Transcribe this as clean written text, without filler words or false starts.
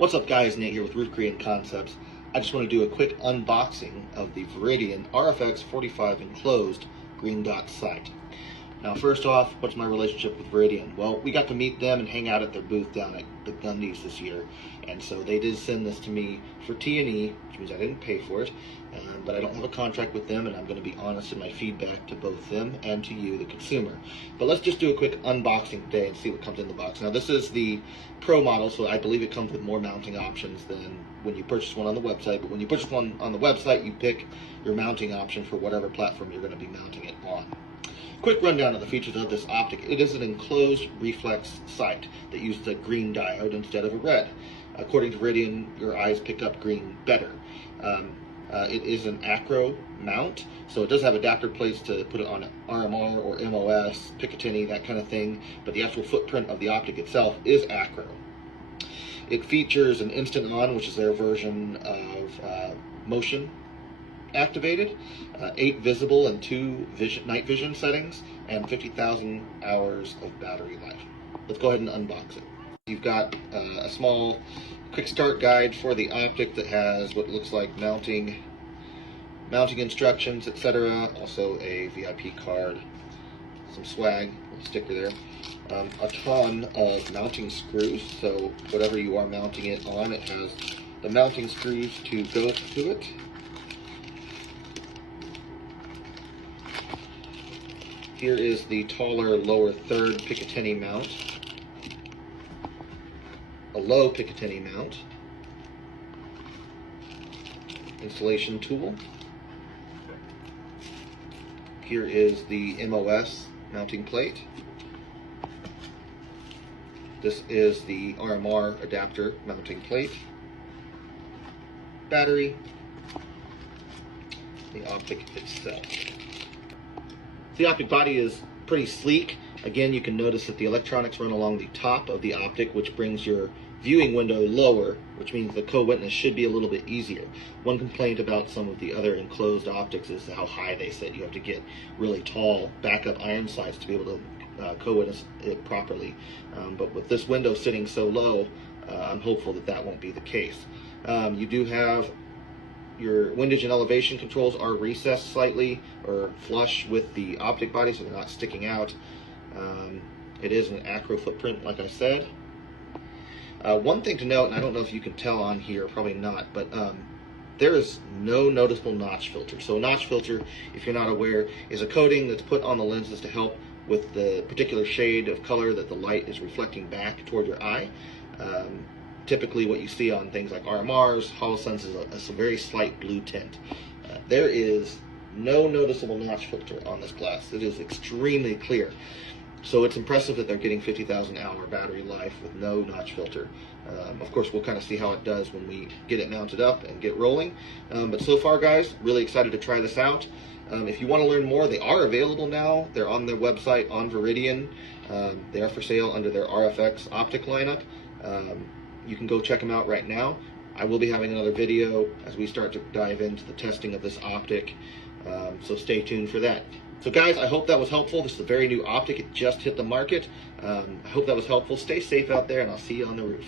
What's up guys, Nate here with Roof Korean Concepts. I just want to do a quick unboxing of the Viridian RFX45 enclosed green dot sight. Now first off, what's my relationship with Viridian? Well, we got to meet them and hang out at their booth down at the Gundy's this year, and so they did send this to me for T&E, which means I didn't pay for it, but I don't have a contract with them, and I'm going to be honest in my feedback to both them and to you, the consumer. But let's just do a quick unboxing today and see what comes in the box. Now this is the Pro model, so I believe it comes with more mounting options than when you purchase one on the website, but when you purchase one on the website, you pick your mounting option for whatever platform you're going to be mounting it on. Quick rundown of the features of this optic. It is an enclosed reflex sight that uses a green diode instead of a red. According to Viridian, your eyes pick up green better. It is an ACRO mount, so it does have adapter plates to put it on RMR or MOS, Picatinny, that kind of thing, but the actual footprint of the optic itself is ACRO. It features an instant on, which is their version of motion activated, 8 visible and 2 night vision settings, and 50,000 hours of battery life. Let's go ahead and unbox it. You've got a small quick start guide for the optic that has what looks like mounting instructions, etc. Also a VIP card, some swag, a sticker there, a ton of mounting screws, so whatever you are mounting it on, it has the mounting screws to go to it. Here is the taller lower third Picatinny mount, a low Picatinny mount, installation tool. Here is the MOS mounting plate. This is the RMR adapter mounting plate. Battery, the optic itself. The optic body is pretty sleek. Again, you can notice that the electronics run along the top of the optic, which brings your viewing window lower, which means the co-witness should be a little bit easier. One complaint about some of the other enclosed optics is how high they sit. You have to get really tall backup iron sights to be able to co-witness it properly. But with this window sitting so low, I'm hopeful that that won't be the case. You do have your windage and elevation controls are recessed slightly or flush with the optic body, so they're not sticking out. It is an ACRO footprint, like I said. One thing to note, and I don't know if you can tell on here, probably not, but there is no noticeable notch filter. So a notch filter, if you're not aware, is a coating that's put on the lenses to help with the particular shade of color that the light is reflecting back toward your eye. Typically what you see on things like RMRs, holosuns is a very slight blue tint. There is no noticeable notch filter on this glass. It is extremely clear. So it's impressive that they're getting 50,000 hour battery life with no notch filter. Of course, we'll kind of see how it does when we get it mounted up and get rolling. But so far, guys, really excited to try this out. If you want to learn more, they are available now. They're on their website on Viridian. They are for sale under their RFX optic lineup. You can go check them out right now. I will be having another video as we start to dive into the testing of this optic, so stay tuned for that. So guys, I hope that was helpful. This is a very new optic. It just hit the market. I hope that was helpful. Stay safe out there, and I'll see you on the roof.